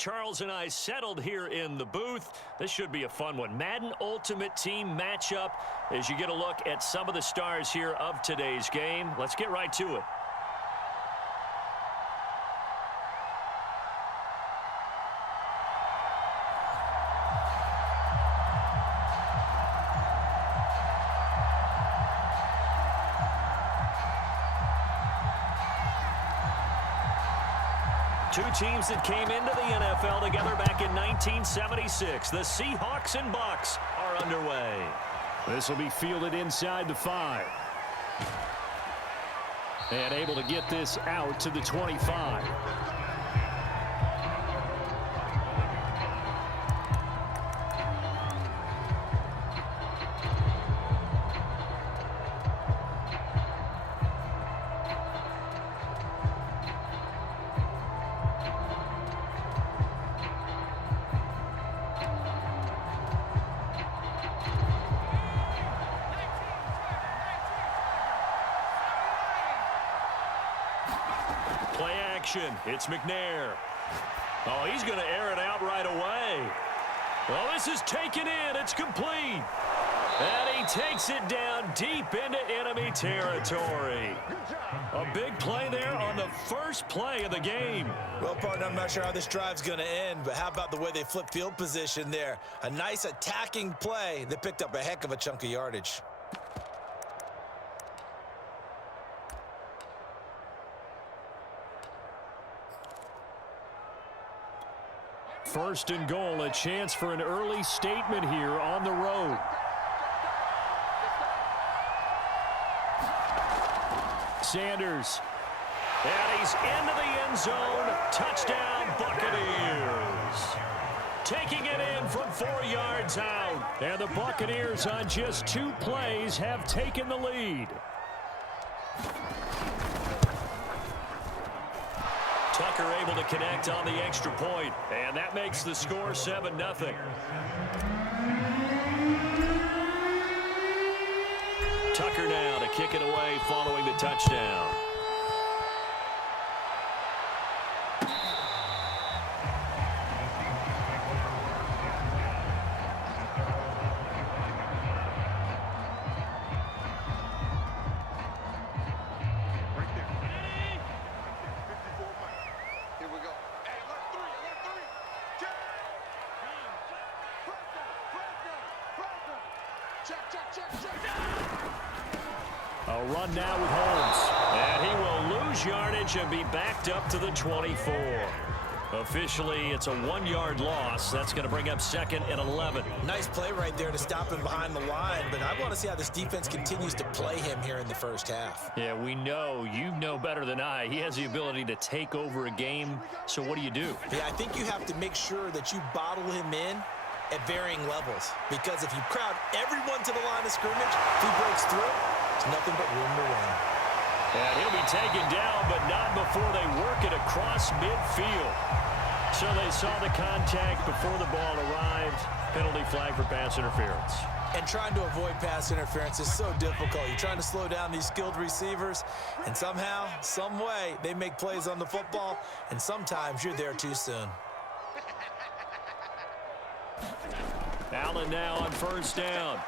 Charles and I settled here in the booth. This should be a fun one. Madden Ultimate Team matchup as you get a look at some of the stars here of today's game. Let's get right to it. Two teams that came into the NFL together back in 1976. The Seahawks and Bucks are underway. This will be fielded inside the 5. And able to get this out to the 25. Play action. It's McNair. Oh, he's going to air it out right away. Well, this is taken in. It's complete. And he takes it down deep into enemy territory. A big play there on the first play of the game. Well, partner, I'm not sure how this drive's going to end, but how about the way they flip field position there? A nice attacking play that picked up a heck of a chunk of yardage. First and goal, a chance for an early statement here on the road. Sanders. And he's into the end zone. Touchdown, Buccaneers. Taking it in from 4 yards out. And the Buccaneers on just 2 plays have taken the lead. Tucker able to connect on the extra point, and that makes the score 7-0. Tucker now to kick it away following the touchdown. A run now with Holmes. And he will lose yardage and be backed up to the 24. Officially, it's a 1-yard loss. That's going to bring up 2nd and 11. Nice play right there to stop him behind the line, but I want to see how this defense continues to play him here in the first half. Yeah, we know. You know better than I. He has the ability to take over a game. So what do you do? Yeah, I think you have to make sure that you bottle him in at varying levels, because if you crowd everyone to the line of scrimmage, if he breaks through, there's nothing but room to run. And he'll be taken down, but not before they work it across midfield. So they saw the contact before the ball arrived. Penalty flag for pass interference. And trying to avoid pass interference is so difficult. You're trying to slow down these skilled receivers, and somehow, some way, they make plays on the football, and sometimes you're there too soon. Allen now on first down.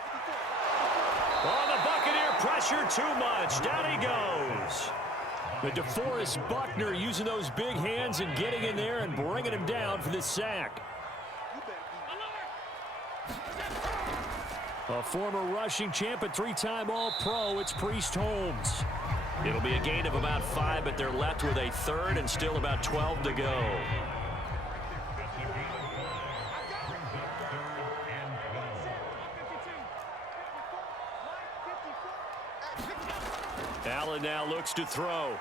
Oh, the Buccaneer pressure too much. Down he goes. The DeForest Buckner using those big hands and getting in there and bringing him down for this sack. A former rushing champ, a 3-time All-Pro, it's Priest Holmes. It'll be a gain of about 5, but they're left with a 3rd and still about 12 to go. Allen now looks to throw.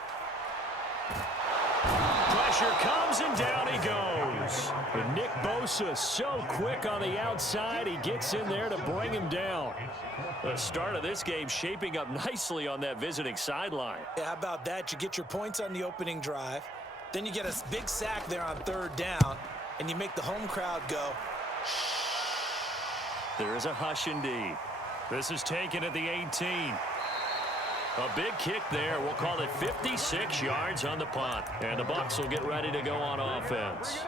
Pressure comes, and down he goes. And Nick Bosa so quick on the outside. He gets in there to bring him down. The start of this game shaping up nicely on that visiting sideline. Yeah, how about that? You get your points on the opening drive. Then you get a big sack there on 3rd down, and you make the home crowd go, shh. There is a hush indeed. This is taken at the 18. A big kick there. We'll call it 56 yards on the punt. And the Bucs will get ready to go on offense.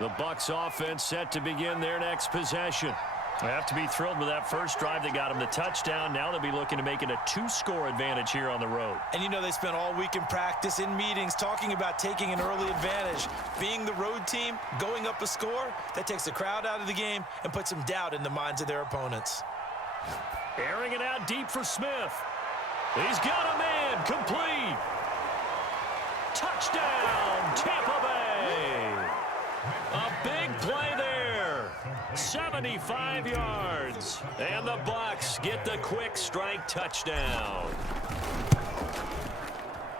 The Bucs offense set to begin their next possession. They have to be thrilled with that first drive that got them the touchdown. Now they'll be looking to make it a 2-score advantage here on the road. And you know they spent all week in practice, in meetings, talking about taking an early advantage. Being the road team, going up a score, that takes the crowd out of the game and puts some doubt in the minds of their opponents. Airing it out deep for Smith. He's got a man, complete. Touchdown, Tampa Bay. A big play there. 75 yards. And the Bucs get the quick strike touchdown.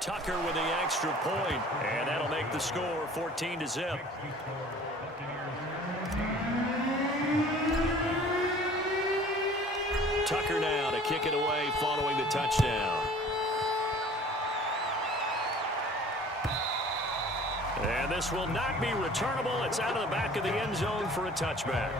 Tucker with the extra point, and that'll make the score 14-0. Tucker now to kick it away following the touchdown. And this will not be returnable. It's out of the back of the end zone for a touchback.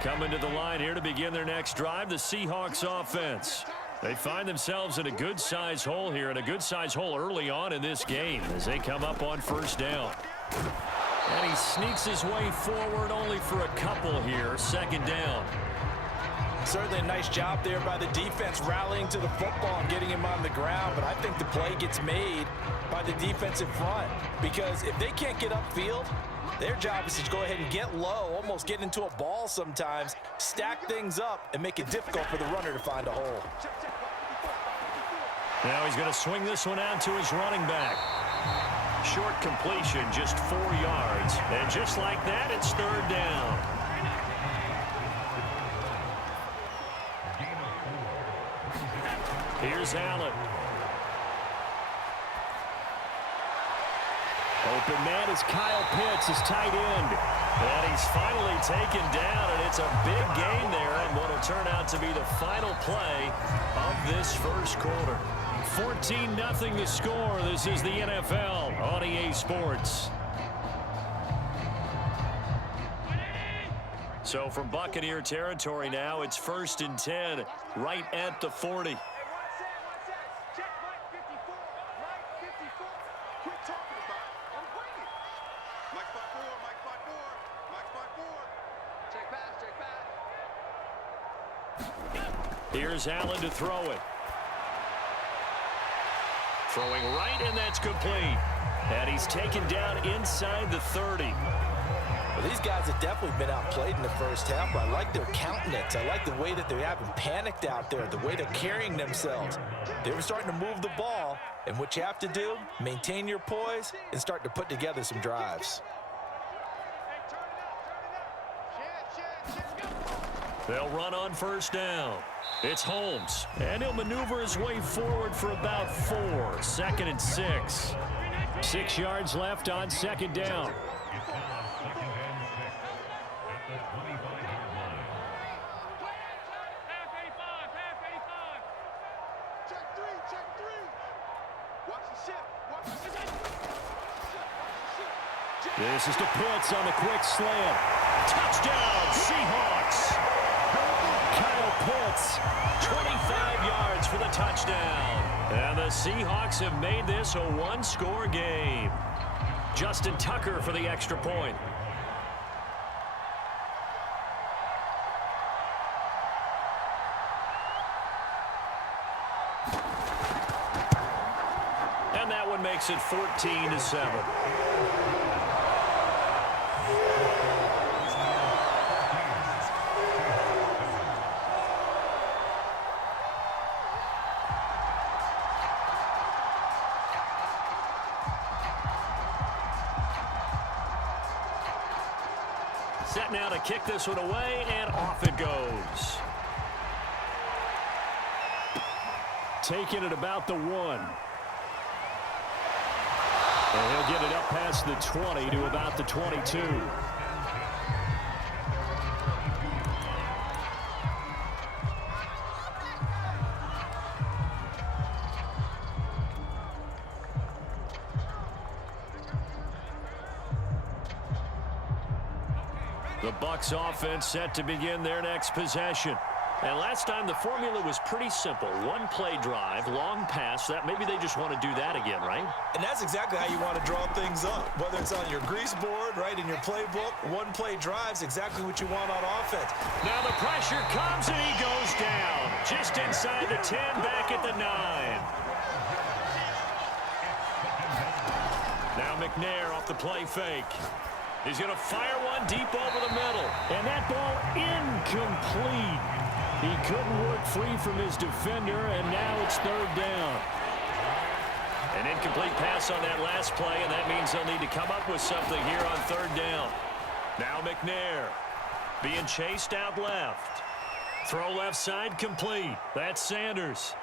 Coming to the line here to begin their next drive, the Seahawks offense. They find themselves in a good-sized hole here, and a good-sized hole early on in this game as they come up on first down. And he sneaks his way forward only for a couple here, second down. Certainly a nice job there by the defense rallying to the football and getting him on the ground, but I think the play gets made by the defensive front because if they can't get upfield, their job is to go ahead and get low, almost get into a ball sometimes, stack things up, and make it difficult for the runner to find a hole. Now he's going to swing this one out to his running back. Short completion, just 4 yards. And just like that, it's third down. Here's Allen. Open man is Kyle Pitts, his tight end. And he's finally taken down, and it's a big gain there, and what will turn out to be the final play of this first quarter. 14-0 the score. This is the NFL on EA Sports. So from Buccaneer territory now, it's 1st and 10, right at the 40. Here's Allen to throw it. Throwing right, and that's complete. And he's taken down inside the 30. Well, these guys have definitely been outplayed in the first half, but I like their countenance. I like the way that they haven't panicked out there, the way they're carrying themselves. They were starting to move the ball, and what you have to do, maintain your poise and start to put together some drives. They'll run on first down. It's Holmes, and he'll maneuver his way forward for about 4. 2nd and 6. 6 yards left on second down. This is to Pitts on the quick slant. Touchdown, Seahawks. Kyle Pitts, 25 yards for the touchdown. And the Seahawks have made this a 1-score game. Justin Tucker for the extra point. And that one makes it 14-7. Set now to kick this one away, and off it goes. Taking it about the 1. And he'll get it up past the 20 to about the 22. The Bucs offense set to begin their next possession. And last time the formula was pretty simple. One play drive, long pass. That maybe they just want to do that again, right? And that's exactly how you want to draw things up. Whether it's on your grease board, right, in your playbook, one play drive's exactly what you want on offense. Now the pressure comes and he goes down. Just inside the 10, back at the 9. Now McNair off the play fake. He's going to fire one deep over the middle. And that ball incomplete. He couldn't work free from his defender, and now it's third down. An incomplete pass on that last play, and that means they'll need to come up with something here on third down. Now McNair being chased out left. Throw left side complete. That's Sanders.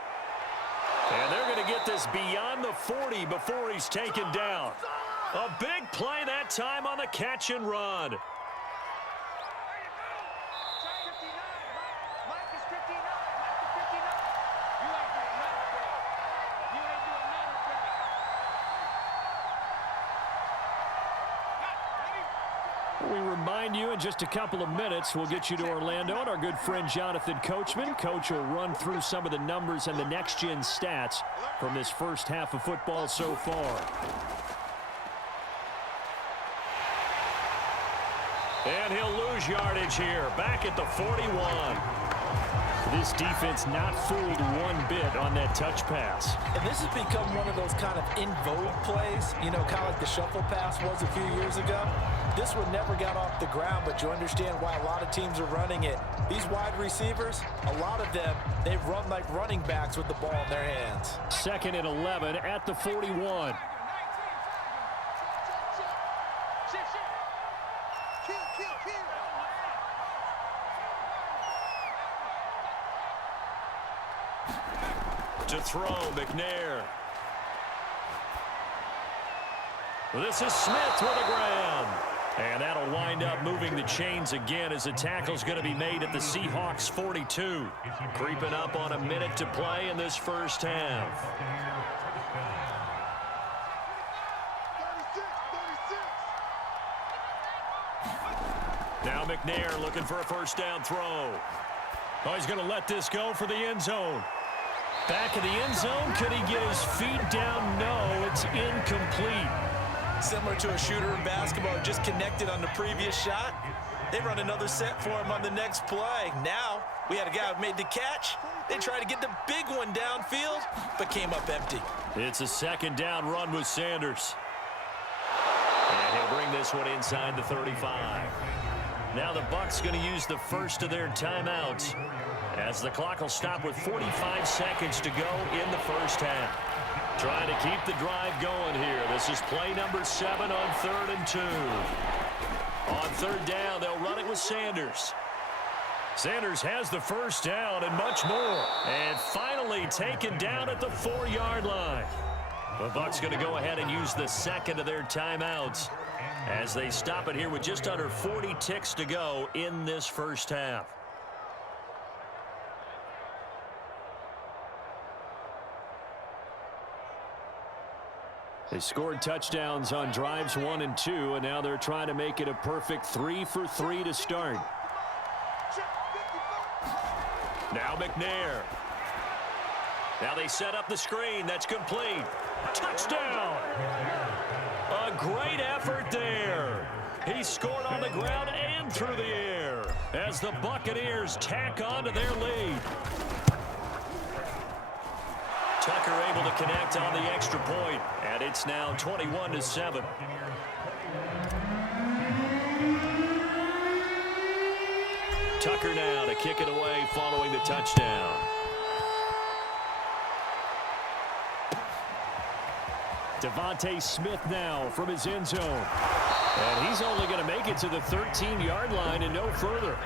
And they're going to get this beyond the 40 before he's taken down. A big play that time on the catch and run. We remind you in just a couple of minutes we'll get you to Orlando and our good friend Jonathan Coachman. Coach will run through some of the numbers and the next-gen stats from this first half of football so far. And he'll lose yardage here, back at the 41. This defense not fooled one bit on that touch pass. And this has become one of those kind of in vogue plays, you know, kind of like the shuffle pass was a few years ago. This one never got off the ground, but you understand why a lot of teams are running it. These wide receivers, a lot of them, they run like running backs with the ball in their hands. 2nd and 11 at the 41. To throw, McNair. Well, this is Smith with the ground. And that'll wind up moving the chains again as the tackle's going to be made at the Seahawks 42. Creeping up on a minute to play in this first half. Now McNair looking for a first down throw. Oh, he's going to let this go for the end zone. Back in the end zone. Could he get his feet down? No, it's incomplete. Similar to a shooter in basketball, just connected on the previous shot. They run another set for him on the next play. Now, we had a guy who made the catch. They tried to get the big one downfield, but came up empty. It's a second down run with Sanders. And he'll bring this one inside the 35. Now the Bucs going to use the first of their timeouts, as the clock will stop with 45 seconds to go in the first half. Trying to keep the drive going here. This is play number 7 on 3rd and 2. On third down, they'll run it with Sanders. Sanders has the first down and much more. And finally taken down at the 4-yard line. The Bucs going to go ahead and use the second of their timeouts as they stop it here with just under 40 ticks to go in this first half. They scored touchdowns on drives 1 and 2, and now they're trying to make it a perfect 3 for 3 to start. Now McNair. Now they set up the screen. That's complete. Touchdown! A great effort there. He scored on the ground and through the air as the Buccaneers tack on to their lead. Tucker able to connect on the extra point, and it's now 21-7. Tucker now to kick it away following the touchdown. Devontae Smith now from his end zone. And he's only going to make it to the 13-yard line and no further.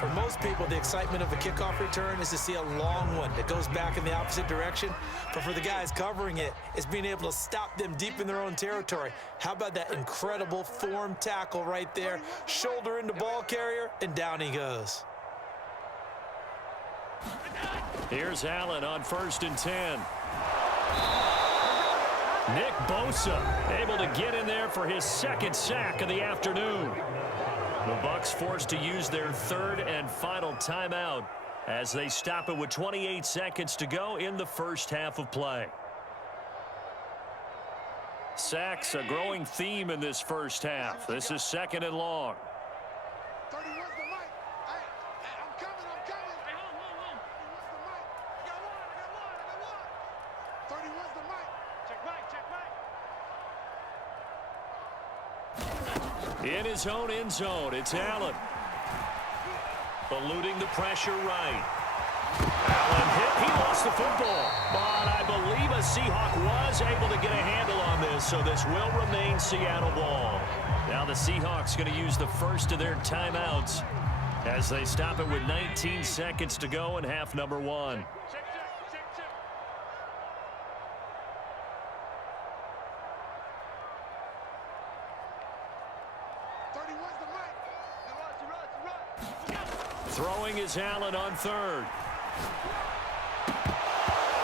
For most people, the excitement of a kickoff return is to see a long one that goes back in the opposite direction. But for the guys covering it, it's being able to stop them deep in their own territory. How about that incredible form tackle right there? Shoulder into ball carrier, and down he goes. Here's Allen on 1st and 10. Nick Bosa able to get in there for his 2nd sack of the afternoon. The Bucs forced to use their 3rd and final timeout as they stop it with 28 seconds to go in the first half of play. Sacks, a growing theme in this first half. This is 2nd and long. 30, where's the mic? Hey, I'm coming. Hey, hold. Where's the mic? I got one. 30, where's the mic? Check mic. In his own end zone, it's Allen. Eluding the pressure right. Allen hit. He lost the football. But I believe a Seahawk was able to get a handle on this, so this will remain Seattle ball. Now the Seahawks going to use the first of their timeouts as they stop it with 19 seconds to go in half number 1. Check. 30, where's the mic? Throwing is Allen on 3rd.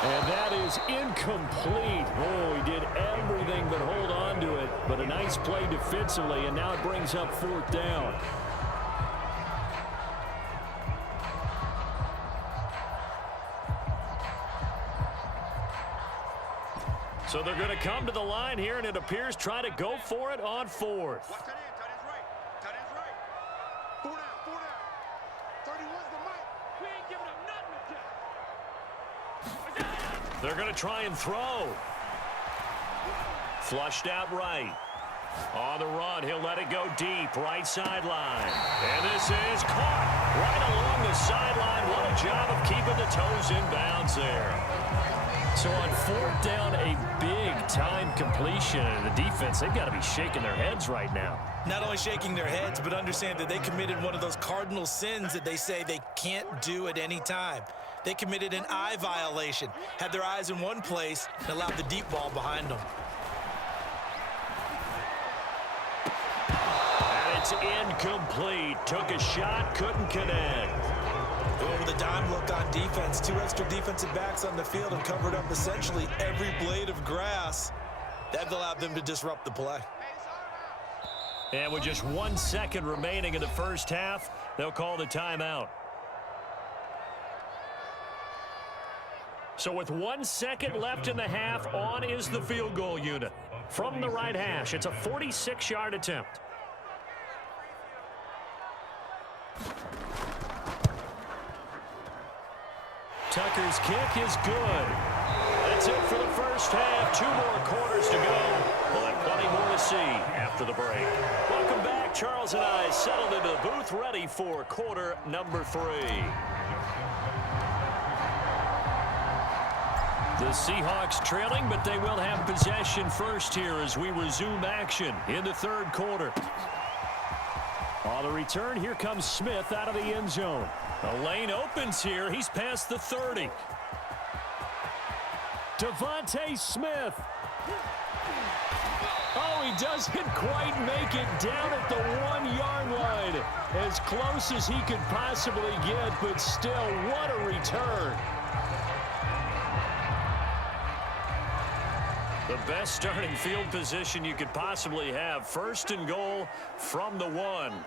And that is incomplete. Oh, he did everything but hold on to it. But a nice play defensively, and now it brings up 4th down. So they're going to come to the line here, and it appears try to go for it on 4th. Watch that in. Tight end's right. 4 down. 30, where's the mic? We ain't giving up nothing. They're going to try and throw. Flushed out right. On the run, he'll let it go deep, right sideline. And this is caught right along the sideline. What a job of keeping the toes in bounds there. So on 4th down, a big-time completion. And the defense, they've got to be shaking their heads right now. Not only shaking their heads, but understand that they committed one of those cardinal sins that they say they can't do at any time. They committed an eye violation, had their eyes in one place, and allowed the deep ball behind them. And it's incomplete. Took a shot, couldn't connect. Over the dime look on defense. 2 extra defensive backs on the field have covered up essentially every blade of grass. That allowed them to disrupt the play. And with just 1 second remaining in the first half, they'll call the timeout. So with 1 second left in the half, on is the field goal unit. From the right hash, it's a 46-yard attempt. Tucker's kick is good. That's it for the first half. 2 more quarters to go. We'll have plenty more to see after the break. Welcome back. Charles and I settled into the booth, ready for quarter number 3. The Seahawks trailing, but they will have possession first here as we resume action in the 3rd quarter. On the return, here comes Smith out of the end zone. The lane opens here. He's past the 30. Devontae Smith. Oh, he doesn't quite make it down at the 1-yard line. As close as he could possibly get, but still, what a return. The best starting field position you could possibly have. 1st and goal from the 1.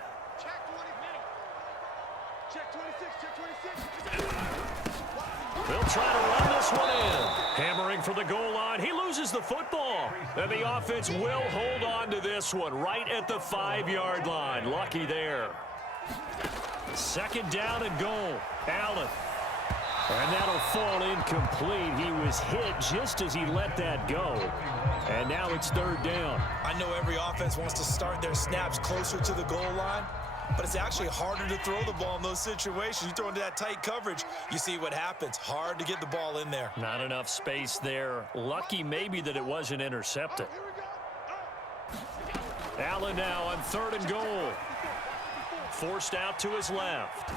They'll try to run this one in. Hammering for the goal line. He loses the football. And the offense will hold on to this one right at the 5-yard line. Lucky there. 2nd down and goal. Allen. And that'll fall incomplete. He was hit just as he let that go. And now it's 3rd down. I know every offense wants to start their snaps closer to the goal line, but it's actually harder to throw the ball in those situations. You throw into that tight coverage, you see what happens. Hard to get the ball in there. Not enough space there. Lucky maybe that it wasn't intercepted. Allen now on 3rd and goal. Forced out to his left.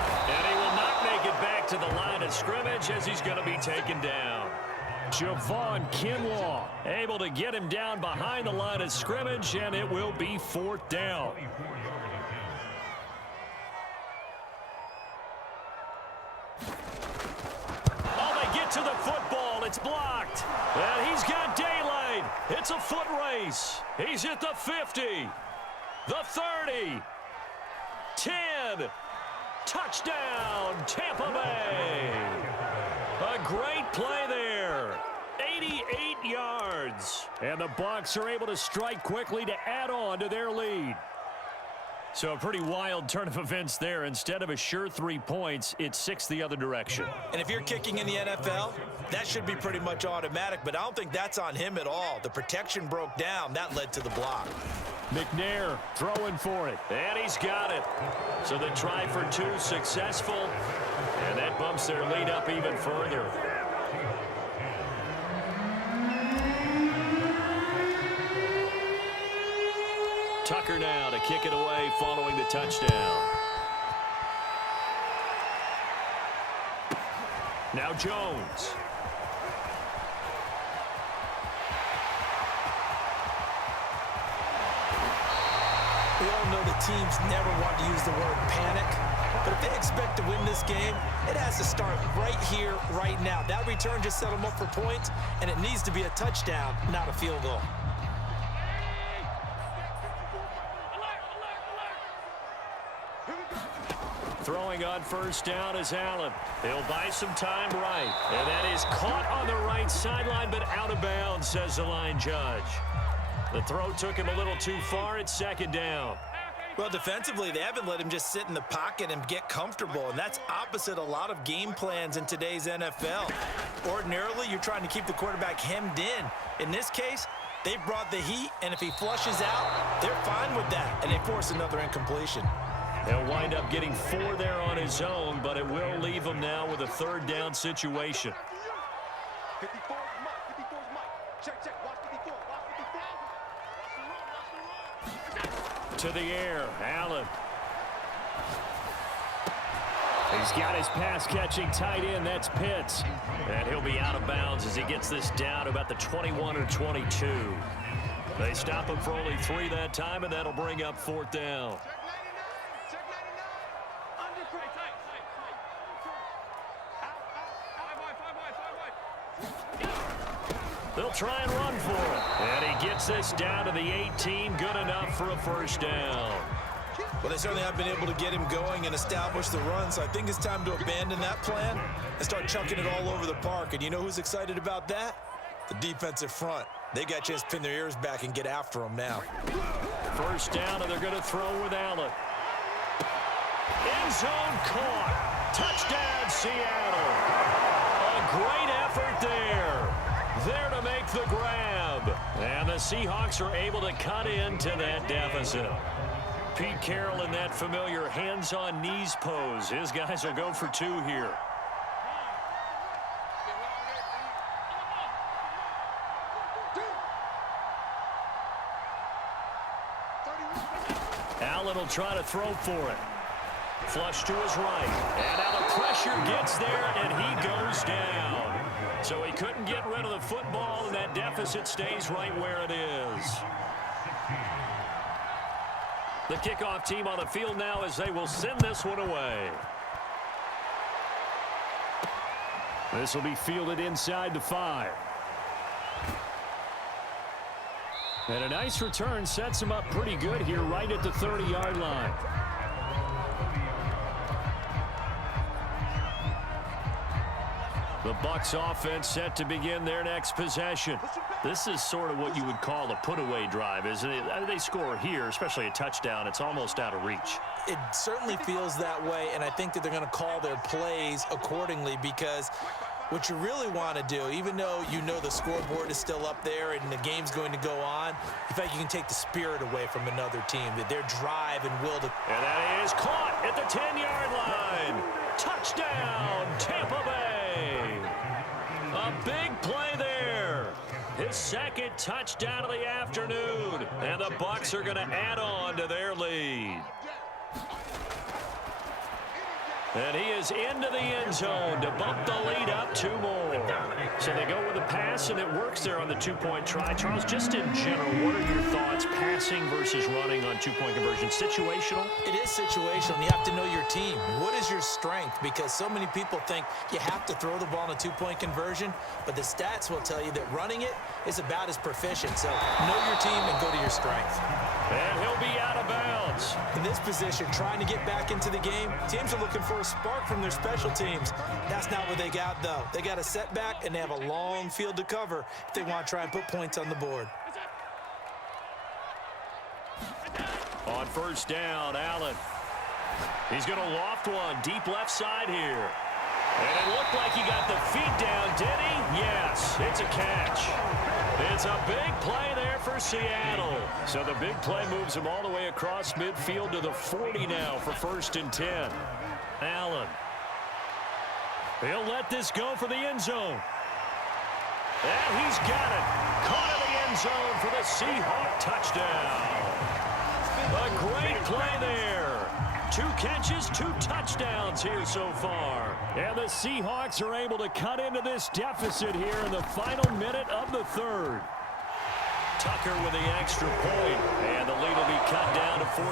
And he will not make it back to the line of scrimmage as he's going to be taken down. Javon Kinlaw able to get him down behind the line of scrimmage, and it will be 4th down. Oh, they get to the football. It's blocked. And he's got daylight. It's a foot race. He's at the 50, the 30, 10, Touchdown, Tampa Bay. A great play there. 88 yards. And the Bucs are able to strike quickly to add on to their lead. So a pretty wild turn of events there. Instead of a sure 3 points, it's 6 the other direction. And if you're kicking in the NFL, that should be pretty much automatic, but I don't think that's on him at all. The protection broke down. That led to the block. McNair throwing for it. And he's got it. So the try for 2 successful. And that bumps their lead up even further. Tucker now to kick it away following the touchdown. Now Jones. We all know the teams never want to use the word panic, but if they expect to win this game, it has to start right here, right now. That return just set them up for points, and it needs to be a touchdown, not a field goal. Throwing on first down is Allen. He'll buy some time right. And that is caught on the right sideline, but out of bounds, says the line judge. The throw took him a little too far. It's second down. Well, defensively, they haven't let him just sit in the pocket and get comfortable, and that's opposite a lot of game plans in today's NFL. Ordinarily, you're trying to keep the quarterback hemmed in. In this case, they brought the heat, and if he flushes out, they're fine with that, and they force another incompletion. He'll wind up getting 4 there on his own, but it will leave him now with a third down situation. 54 is Mike. 54 is Mike. Check, check. Watch 54. Watch 54. Watch the run. Watch the run. To the air, Allen. He's got his pass-catching tight end. That's Pitts. And he'll be out of bounds as he gets this down about the 21 or 22. They stop him for only 3 that time, and that'll bring up 4th down. Check 99. Under tight, tight, tight, tight. Out. They'll try and run for it. And he gets this down to the 18. Good enough for a first down. Well, they certainly have been able to get him going and establish the run, so I think it's time to abandon that plan and start chucking it all over the park. And you know who's excited about that? The defensive front. They got a chance to pin their ears back and get after him now. First down, and they're going to throw with Allen. End zone caught. Touchdown, Seattle. A great effort there. There to make the grab. And the Seahawks are able to cut into that deficit. Pete Carroll in that familiar hands-on knees pose. His guys will go for 2 here. Allen will try to throw for it. Flush to his right. And now the pressure gets there, and he goes down. So he couldn't get rid of the football, and that deficit stays right where it is. The kickoff team on the field now as they will send this one away. This will be fielded inside the 5. And a nice return sets him up pretty good here right at the 30-yard line. The Bucs offense set to begin their next possession. This is sort of what you would call a put-away drive, isn't it? They score here, especially a touchdown. It's almost out of reach. It certainly feels that way, and I think that they're going to call their plays accordingly, because what you really want to do, even though you know the scoreboard is still up there and the game's going to go on, in fact, you can take the spirit away from another team, that their drive and will to... And that is caught at the 10-yard line. Touchdown, Tampa Bay. A big play there. His second touchdown of the afternoon. And the Bucs are going to add on to their lead. And he is into the end zone to bump the lead up 2 more. So they go with a pass, and it works there on the 2-point try. Charles, just in general, what are your thoughts, passing versus running on 2-point conversion? Situational? It is situational. You have to know your team. What is your strength? Because so many people think you have to throw the ball in a 2-point conversion, but the stats will tell you that running it is about as proficient. So know your team and go to your strength. And he'll be out of bounds. In this position, trying to get back into the game, teams are looking for a spark from their special teams. That's not what they got, though. They got a setback, and they have a long field to cover if they want to try and put points on the board. On first down, Allen. He's going to loft one deep left side here. And it looked like he got the feet down, did he? Yes, it's a catch. It's a big play there for Seattle. So the big play moves him all the way across midfield to the 40 now for 1st and 10. Allen. He'll let this go for the end zone. And he's got it. Caught in the end zone for the Seahawk touchdown. A great play there. 2 catches, 2 touchdowns here so far. And the Seahawks are able to cut into this deficit here in the final minute of the 3rd. Tucker with the extra point, and the lead will be cut down to 14.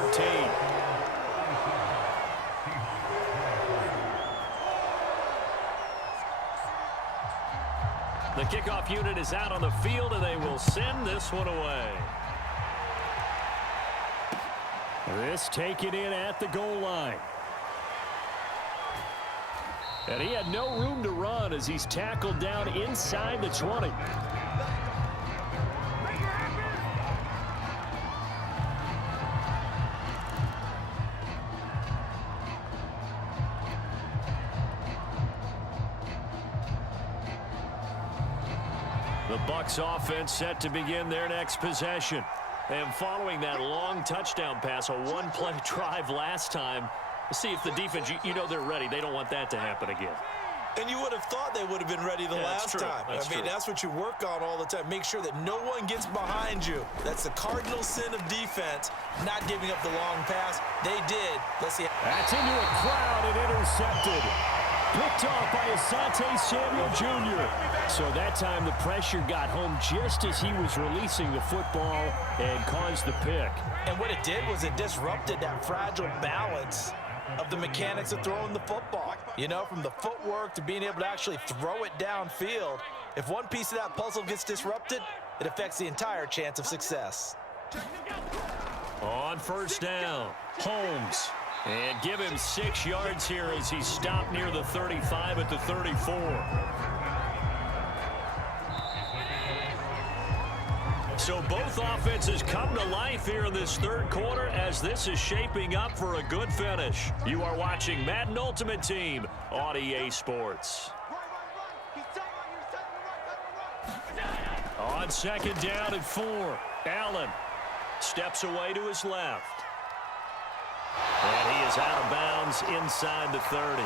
The kickoff unit is out on the field, and they will send this one away. This taken in at the goal line. And he had no room to run as he's tackled down inside the 20. The Bucs offense set to begin their next possession. And following that long touchdown pass, a 1-play drive last time, see if the defense, you know they're ready. They don't want that to happen again. And you would have thought they would have been ready the last time. That's what you work on all the time. Make sure that no one gets behind you. That's the cardinal sin of defense, not giving up the long pass. They did. Let's see. That's into a crowd and intercepted. Picked off by Asante Samuel Jr. So that time the pressure got home just as he was releasing the football and caused the pick. And what it did was it disrupted that fragile balance of the mechanics of throwing the football. You know, from the footwork to being able to actually throw it downfield. If one piece of that puzzle gets disrupted, it affects the entire chance of success. On first down, Holmes. And give him 6 yards here as he stopped near the 35 at the 34. So both offenses come to life here in this 3rd quarter as this is shaping up for a good finish. You are watching Madden Ultimate Team on EA Sports. On 2nd down and 4, Allen steps away to his left. And he is out of bounds inside the 30.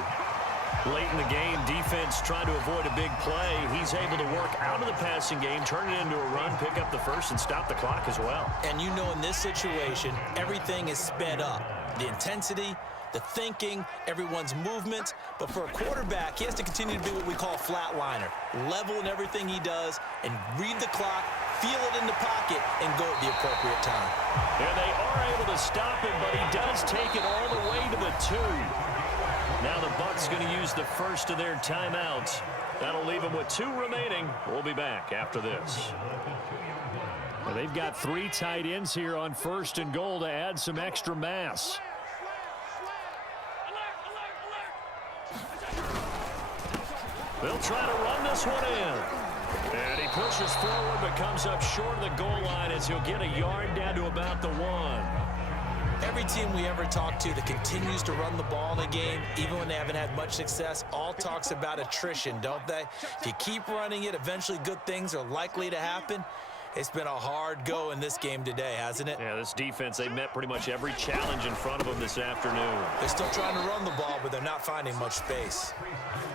Late in the game, defense trying to avoid a big play. He's able to work out of the passing game, turn it into a run, pick up the first, and stop the clock as well. And you know in this situation, everything is sped up. The intensity, the thinking, everyone's movement. But for a quarterback, he has to continue to be what we call a flatliner. Level in everything he does and read the clock, feel it in the pocket, and go at the appropriate time. And they are able to stop him, but he does take it all the way to the 2. Now the Bucs going to use the first of their timeouts. That'll leave them with 2 remaining. We'll be back after this. Well, they've got 3 tight ends here on 1st and goal to add some extra mass. They'll try to run this one in. And he pushes forward but comes up short of the goal line as he'll get a yard down to about the 1. Every team we ever talk to that continues to run the ball in a game, even when they haven't had much success, all talks about attrition, don't they? If you keep running it, eventually good things are likely to happen. It's been a hard go in this game today, hasn't it? Yeah, this defense, they met pretty much every challenge in front of them this afternoon. They're still trying to run the ball, but they're not finding much space.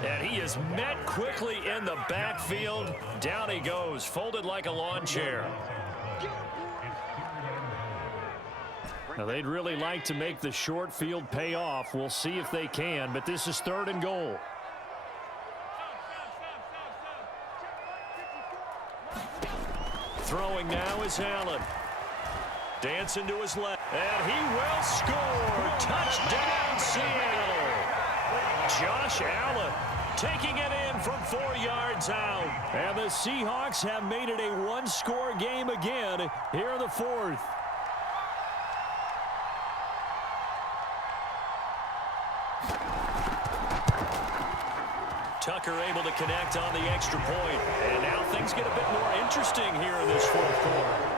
And he is met quickly in the backfield. Down he goes, folded like a lawn chair. Now, they'd really like to make the short field pay off. We'll see if they can, but this is 3rd and goal. Throwing now is Allen. Dancing to his left, and he will score. Touchdown, Seattle. Josh Allen taking it in from 4 yards out. And the Seahawks have made it a one-score game again here in the 4th. Tucker able to connect on the extra point. And now things get a bit more interesting here in this 4th quarter.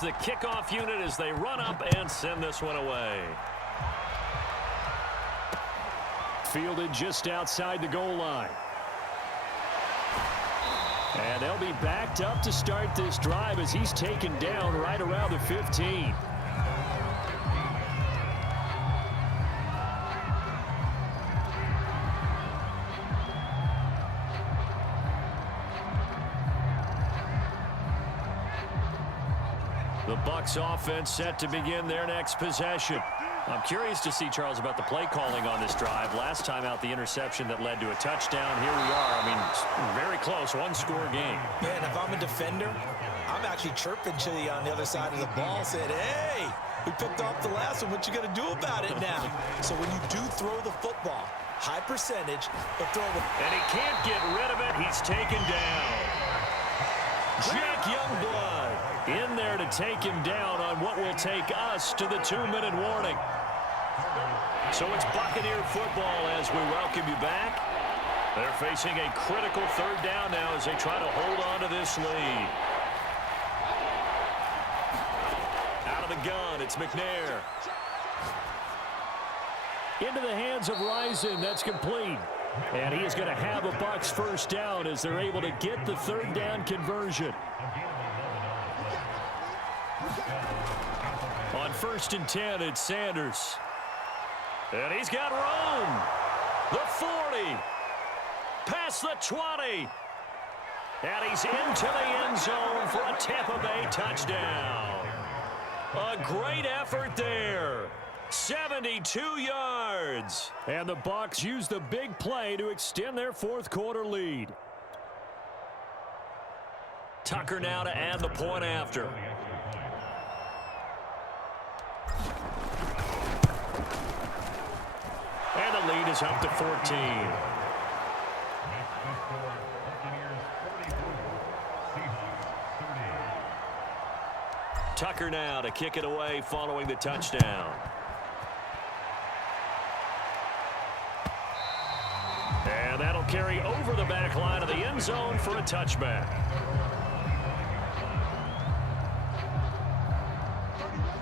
The kickoff unit as they run up and send this one away. Fielded just outside the goal line. And they'll be backed up to start this drive as he's taken down right around the 15. The Bucs offense set to begin their next possession. I'm curious to see, Charles, about the play calling on this drive. Last time out, the interception that led to a touchdown. Here we are. I mean, very close, one-score game. Man, if I'm a defender, I'm actually chirping to you on the other side of the ball, saying, hey, we picked off the last one. What you going to do about it now? So when you do throw the football, high percentage, but throw the... And he can't get rid of it. He's taken down. Jack Youngblood in there to take him down on what will take us to the 2-minute warning. So it's Buccaneer football as we welcome you back. They're facing a critical 3rd down now as they try to hold on to this lead. Out of the gun, it's McNair. Into the hands of Rison, that's complete. And he is going to have a Bucs 1st down as they're able to get the 3rd down conversion. On 1st and 10, it's Sanders. And he's got room. The 40. Past the 20. And he's into the end zone for a Tampa Bay touchdown. A great effort there. 72 yards. And the Bucs use the big play to extend their 4th quarter lead. Tucker now to add the point after. And the lead is up to 14. Tucker now to kick it away following the touchdown. And that'll carry over the back line of the end zone for a touchback.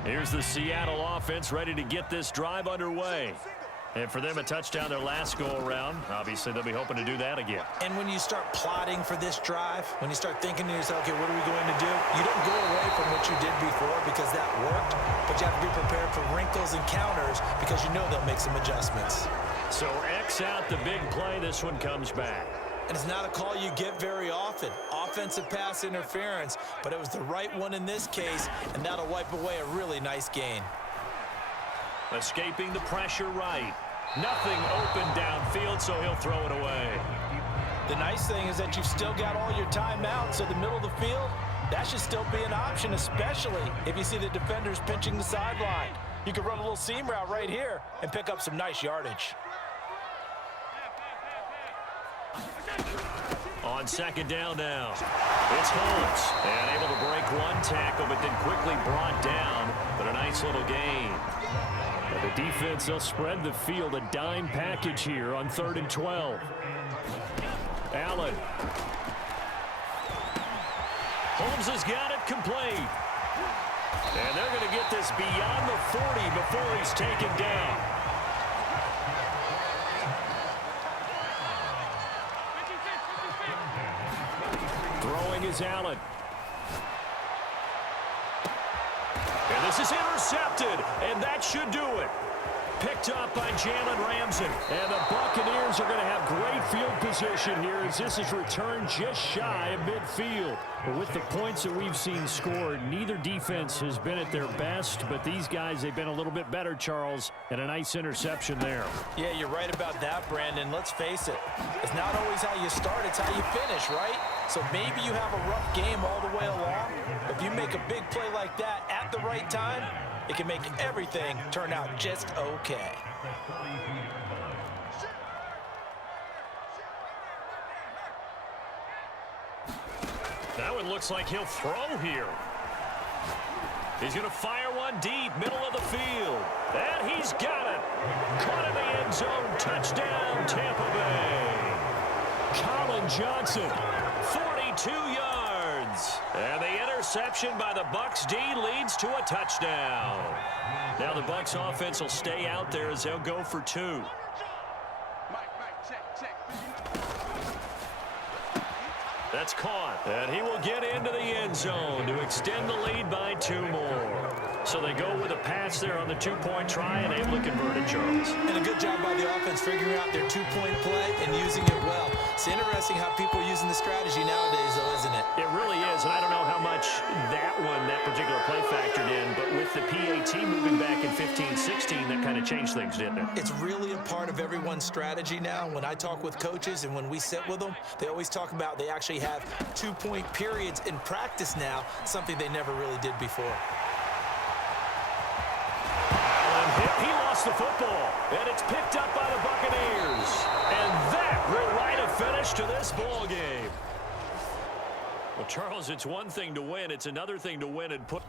Here's the Seattle offense ready to get this drive underway. And for them, a touchdown their last go-around. Obviously, they'll be hoping to do that again. And when you start plotting for this drive, when you start thinking to yourself, okay, what are we going to do? You don't go away from what you did before because that worked, but you have to be prepared for wrinkles and counters because you know they'll make some adjustments. So X out the big play. This one comes back. And it's not a call you get very often. Offensive pass interference, but it was the right one in this case, and that'll wipe away a really nice gain. Escaping the pressure right. Nothing open downfield, so he'll throw it away. The nice thing is that you've still got all your timeouts, so the middle of the field, that should still be an option, especially if you see the defenders pinching the sideline. You can run a little seam route right here and pick up some nice yardage. On 2nd down now, it's Holmes. And able to break one tackle, but then quickly brought down, but a nice little gain. And the defense, they'll spread the field, a dime package here on 3rd and 12. Allen. Holmes has got it complete. And they're going to get this beyond the 40 before he's taken down. is Allen. And this is intercepted, and that should do it. Picked up by Jalen Ramsey. And the Buccaneers are going to have great field position here as this is returned just shy of midfield. But with the points that we've seen scored, neither defense has been at their best, but these guys, they've been a little bit better, Charles, and a nice interception there. Yeah, you're right about that, Brandon. Let's face it. It's not always how you start, it's how you finish, right? So maybe you have a rough game all the way along. If you make a big play like that at the right time, it can make everything turn out just okay. That one looks like he'll throw here. He's going to fire one deep, middle of the field. And he's got it. Caught in the end zone. Touchdown, Tampa Bay. Colin Johnson, 42 yards. And the interception by the Bucs D leads to a touchdown. Now the Bucs offense will stay out there as they'll go for 2. Mike, check. That's caught. And he will get into the end zone to extend the lead by 2 more. So they go with a pass there on the 2-point try and able to convert it, Charles. And a good job by the offense figuring out their 2-point play and using it well. It's interesting how people are using the strategy nowadays, though, isn't it? It really is, and I don't know how much that particular play factored in, but with the PAT moving back in 15-16, that kind of changed things, didn't it? It's really a part of everyone's strategy now. When I talk with coaches and when we sit with them, they always talk about they actually have 2-point periods in practice now, something they never really did before. He lost the football, and it's picked up by the Buccaneers. And that will write a finish to this ball game. Well, Charles, it's one thing to win. It's another thing to win and put